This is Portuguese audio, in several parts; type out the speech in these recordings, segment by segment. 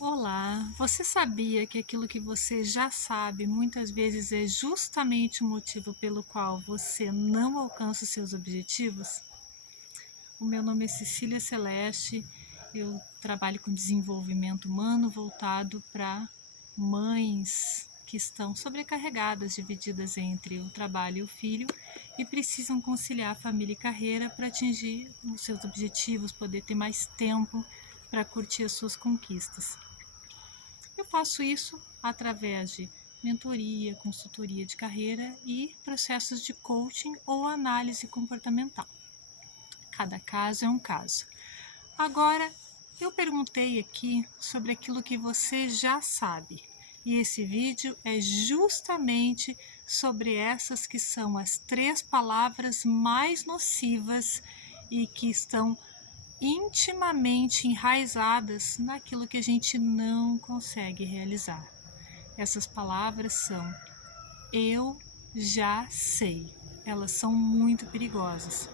Olá, você sabia que aquilo que você já sabe muitas vezes é justamente o motivo pelo qual você não alcança os seus objetivos? O meu nome é Cecília Celeste, eu trabalho com desenvolvimento humano voltado para mães que estão sobrecarregadas, divididas entre o trabalho e o filho e precisam conciliar família e carreira para atingir os seus objetivos, poder ter mais tempo para curtir as suas conquistas. Eu faço isso através de mentoria, consultoria de carreira e processos de coaching ou análise comportamental. Cada caso é um caso. Agora, eu perguntei aqui sobre aquilo que você já sabe. E esse vídeo é justamente sobre essas que são as 3 palavras mais nocivas e que estão intimamente enraizadas naquilo que a gente não consegue realizar. Essas palavras são eu já sei. Elas são muito perigosas.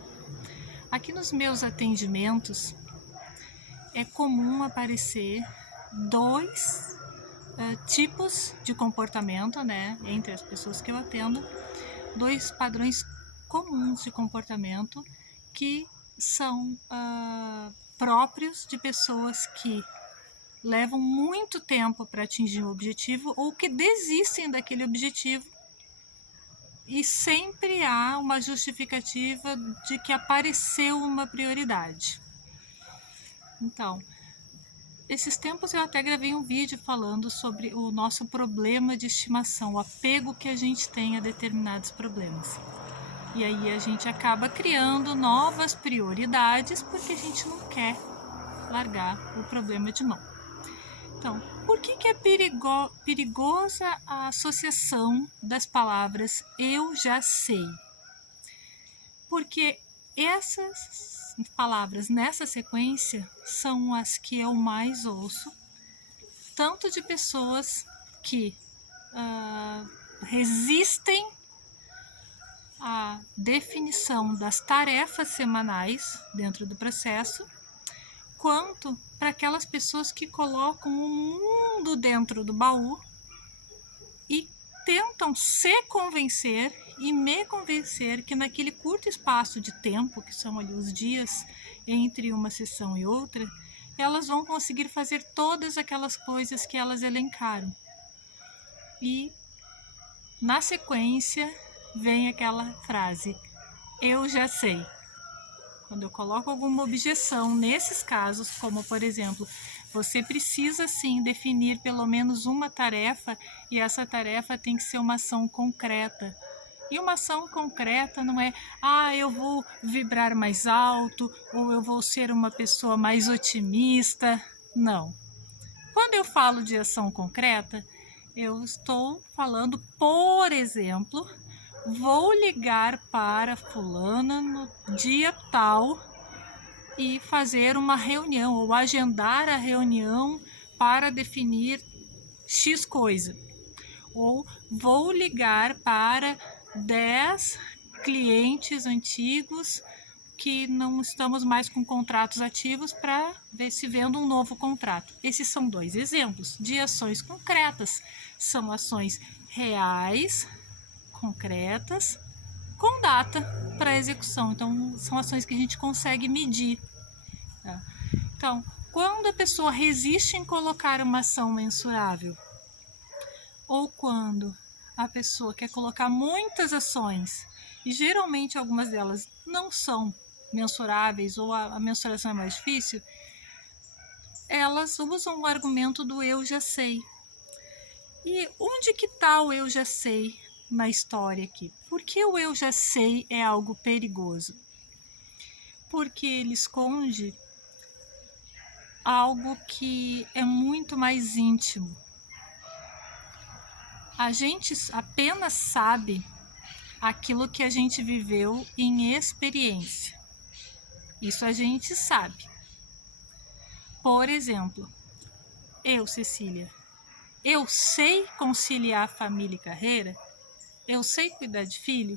Aqui nos meus atendimentos é comum aparecer dois tipos de comportamento, né, entre as pessoas que eu atendo, dois padrões comuns de comportamento que são próprios de pessoas que levam muito tempo para atingir um objetivo ou que desistem daquele objetivo e sempre há uma justificativa de que apareceu uma prioridade. Então, esses tempos eu até gravei um vídeo falando sobre o nosso problema de estimação, o apego que a gente tem a determinados problemas. E aí a gente acaba criando novas prioridades porque a gente não quer largar o problema de mão. Então, por que é perigosa a associação das palavras eu já sei? Porque essas palavras nessa sequência são as que eu mais ouço, tanto de pessoas que resistem à definição das tarefas semanais dentro do processo, quanto para aquelas pessoas que colocam o mundo dentro do baú e tentam se convencer e me convencer que naquele curto espaço de tempo, que são ali os dias entre uma sessão e outra, elas vão conseguir fazer todas aquelas coisas que elas elencaram. E na sequência vem aquela frase, eu já sei. Quando eu coloco alguma objeção nesses casos, como por exemplo, você precisa sim definir pelo menos uma tarefa e essa tarefa tem que ser uma ação concreta. E uma ação concreta não é, eu vou vibrar mais alto ou eu vou ser uma pessoa mais otimista. Não. Quando eu falo de ação concreta, eu estou falando, por exemplo, vou ligar para fulana no dia tal e fazer uma reunião ou agendar a reunião para definir X coisa. Ou vou ligar para 10 clientes antigos que não estamos mais com contratos ativos para ver se vendo um novo contrato. Esses são 2 exemplos de ações concretas. São ações reais, concretas, com data para execução. Então, são ações que a gente consegue medir. Tá? Então, quando a pessoa resiste em colocar uma ação mensurável, ou quando a pessoa quer colocar muitas ações, e geralmente algumas delas não são mensuráveis ou a mensuração é mais difícil, elas usam o argumento do eu já sei. E onde que está o eu já sei na história aqui? Por que o eu já sei é algo perigoso? Porque ele esconde algo que é muito mais íntimo. A gente apenas sabe aquilo que a gente viveu em experiência. Isso a gente sabe. Por exemplo, eu, Cecília, eu sei conciliar família e carreira? Eu sei cuidar de filho?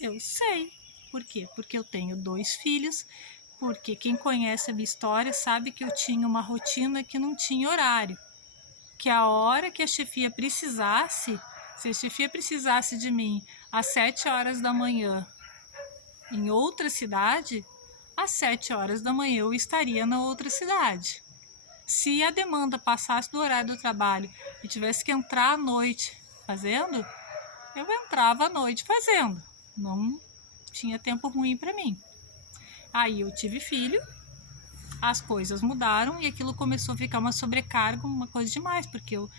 Eu sei. Por quê? Porque eu tenho 2 filhos, porque quem conhece a minha história sabe que eu tinha uma rotina que não tinha horário. que a hora que a chefia precisasse, se a chefia precisasse de mim às 7 horas da manhã em outra cidade, às 7 horas da manhã eu estaria na outra cidade. Se a demanda passasse do horário do trabalho e tivesse que entrar à noite fazendo, eu entrava à noite fazendo. Não tinha tempo ruim para mim. Aí eu tive filho, as coisas mudaram e aquilo começou a ficar uma sobrecarga, uma coisa demais, porque eu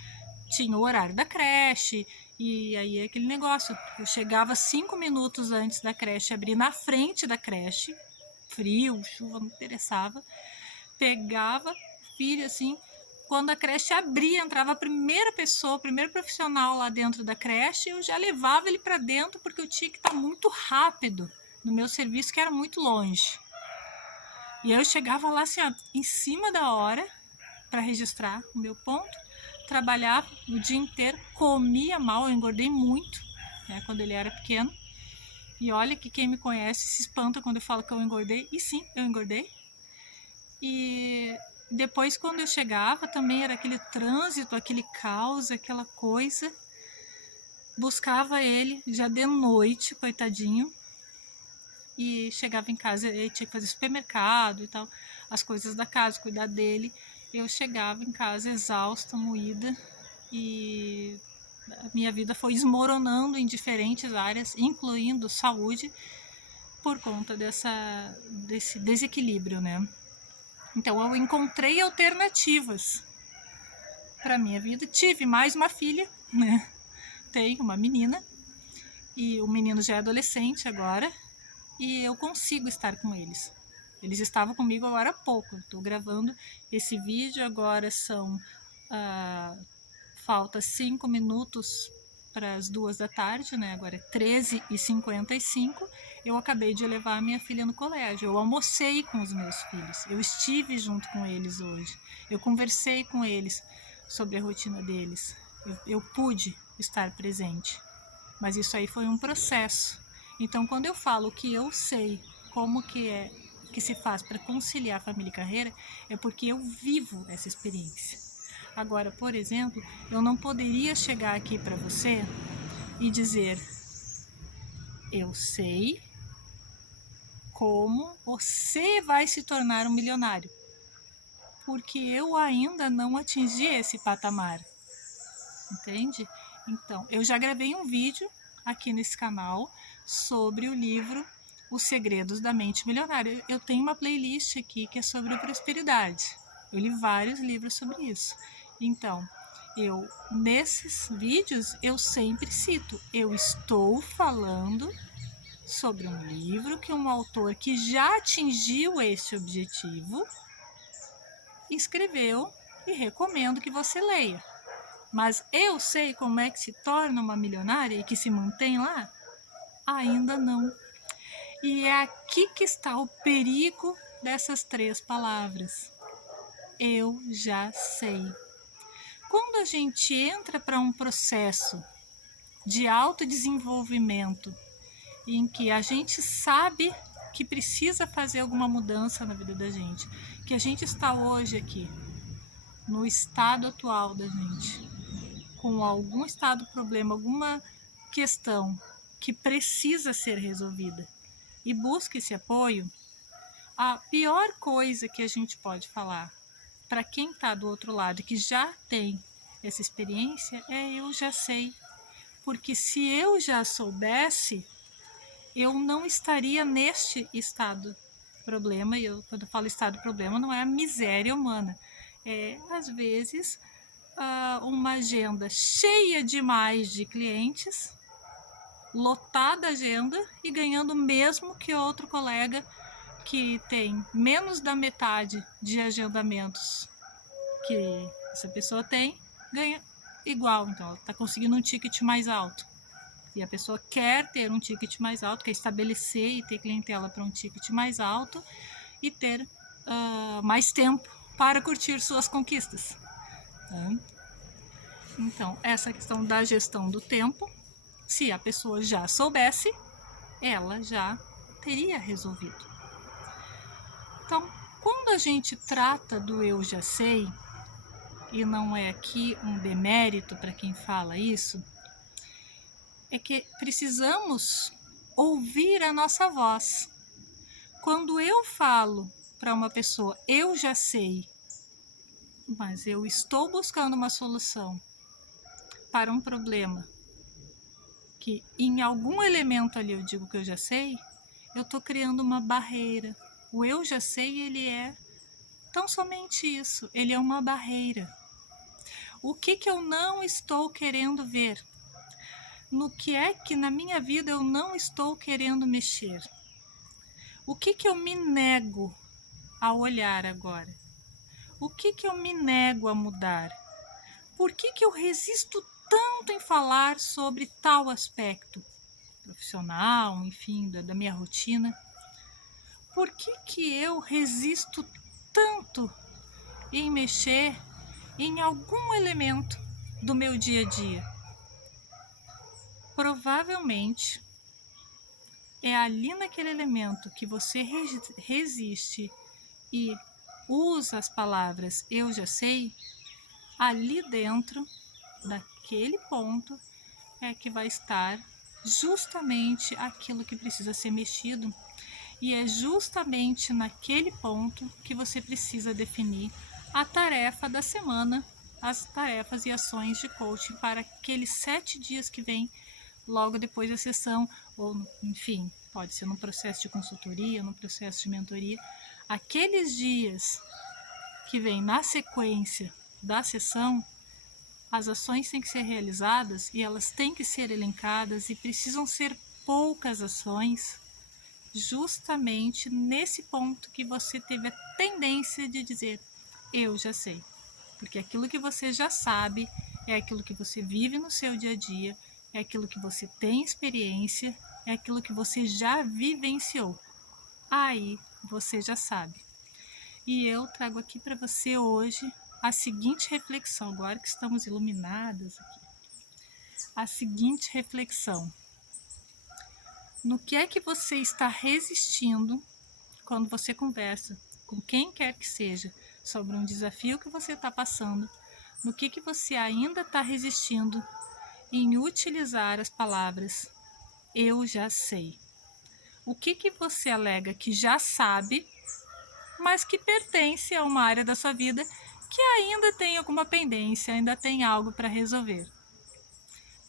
tinha o horário da creche e aí aquele negócio. Eu chegava 5 minutos antes da creche abrir, na frente da creche, frio, chuva, não interessava, pegava o filho assim. Quando a creche abria, entrava a primeira pessoa, o primeiro profissional lá dentro da creche, eu já levava ele para dentro porque eu tinha que estar muito rápido no meu serviço, que era muito longe. E aí eu chegava lá assim, ó, em cima da hora para registrar o meu ponto, trabalhava o dia inteiro, comia mal, eu engordei muito, né, quando ele era pequeno. E olha que quem me conhece se espanta quando eu falo que eu engordei, e sim, eu engordei. E depois, quando eu chegava, também era aquele trânsito, aquele caos, aquela coisa. Buscava ele já de noite, coitadinho. E chegava em casa, ele tinha que fazer supermercado e tal, as coisas da casa, cuidar dele. Eu chegava em casa exausta, moída, e a minha vida foi desmoronando em diferentes áreas, incluindo saúde, por conta desse desequilíbrio, né? Então eu encontrei alternativas para minha vida. Tive mais uma filha, né? Tenho uma menina e o menino já é adolescente agora e eu consigo estar com eles. Eles estavam comigo agora há pouco. Estou gravando esse vídeo agora, falta 5 minutos para as 2 da tarde, né? Agora é 13h55. Eu acabei de levar a minha filha no colégio. Eu almocei com os meus filhos. Eu estive junto com eles hoje. Eu conversei com eles sobre a rotina deles. Eu pude estar presente. Mas isso aí foi um processo. Então, quando eu falo que eu sei como que se faz para conciliar família e carreira, é porque eu vivo essa experiência. Agora, por exemplo, eu não poderia chegar aqui para você e dizer: eu sei como você vai se tornar um milionário, porque eu ainda não atingi esse patamar, entende? Então, eu já gravei um vídeo aqui nesse canal sobre o livro Os Segredos da Mente Milionária. Eu tenho uma playlist aqui que é sobre prosperidade. Eu li vários livros sobre isso. Então, nesses vídeos, eu sempre cito, eu estou falando sobre um livro que um autor que já atingiu esse objetivo escreveu e recomendo que você leia. Mas eu sei como é que se torna uma milionária e que se mantém lá? Ainda não. E é aqui que está o perigo dessas 3 palavras. Eu já sei. Quando a gente entra para um processo de autodesenvolvimento em que a gente sabe que precisa fazer alguma mudança na vida da gente, que a gente está hoje aqui, no estado atual da gente, com algum estado problema, alguma questão que precisa ser resolvida e busca esse apoio, a pior coisa que a gente pode falar para quem está do outro lado e que já tem essa experiência é: eu já sei. Porque se eu já soubesse, eu não estaria neste estado problema. E quando eu falo estado problema, não é a miséria humana. É, às vezes, uma agenda cheia demais de clientes, lotada a agenda e ganhando o mesmo que outro colega que tem menos da metade de agendamentos que essa pessoa tem, ganha igual. Então, ela está conseguindo um ticket mais alto. E a pessoa quer ter um ticket mais alto, quer estabelecer e ter clientela para um ticket mais alto e ter mais tempo para curtir suas conquistas. Tá? Então, essa questão da gestão do tempo, se a pessoa já soubesse, ela já teria resolvido. Então, quando a gente trata do eu já sei, e não é aqui um demérito para quem fala isso, é que precisamos ouvir a nossa voz. Quando eu falo para uma pessoa, eu já sei, mas eu estou buscando uma solução para um problema que em algum elemento ali eu digo que eu já sei, eu estou criando uma barreira. O eu já sei, ele é tão somente isso, ele é uma barreira. O que eu não estou querendo ver? No que é que na minha vida eu não estou querendo mexer? O que eu me nego a olhar agora? O que eu me nego a mudar? Por que eu resisto tanto em falar sobre tal aspecto profissional, enfim, da minha rotina? Por que eu resisto tanto em mexer em algum elemento do meu dia a dia? Provavelmente é ali naquele elemento que você resiste e usa as palavras eu já sei, ali dentro daquele ponto é que vai estar justamente aquilo que precisa ser mexido, e é justamente naquele ponto que você precisa definir a tarefa da semana, as tarefas e ações de coaching para aqueles 7 dias que vem logo depois da sessão, ou enfim, pode ser num processo de consultoria, num processo de mentoria. Aqueles dias que vem na sequência da sessão, as ações têm que ser realizadas e elas têm que ser elencadas, e precisam ser poucas ações, justamente nesse ponto que você teve a tendência de dizer eu já sei, porque aquilo que você já sabe é aquilo que você vive no seu dia a dia, é aquilo que você tem experiência, é aquilo que você já vivenciou. Aí você já sabe. E eu trago aqui para você hoje a seguinte reflexão, agora que estamos iluminadas aqui. A seguinte reflexão: no que é que você está resistindo quando você conversa com quem quer que seja sobre um desafio que você está passando? No que você ainda está resistindo em utilizar as palavras eu já sei? O que você alega que já sabe, mas que pertence a uma área da sua vida que ainda tem alguma pendência, ainda tem algo para resolver?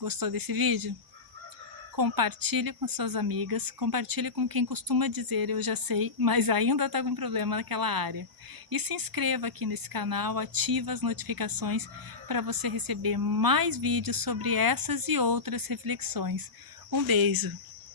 Gostou desse vídeo? Compartilhe com suas amigas, compartilhe com quem costuma dizer eu já sei, mas ainda está com problema naquela área. E se inscreva aqui nesse canal, ativa as notificações para você receber mais vídeos sobre essas e outras reflexões. Um beijo!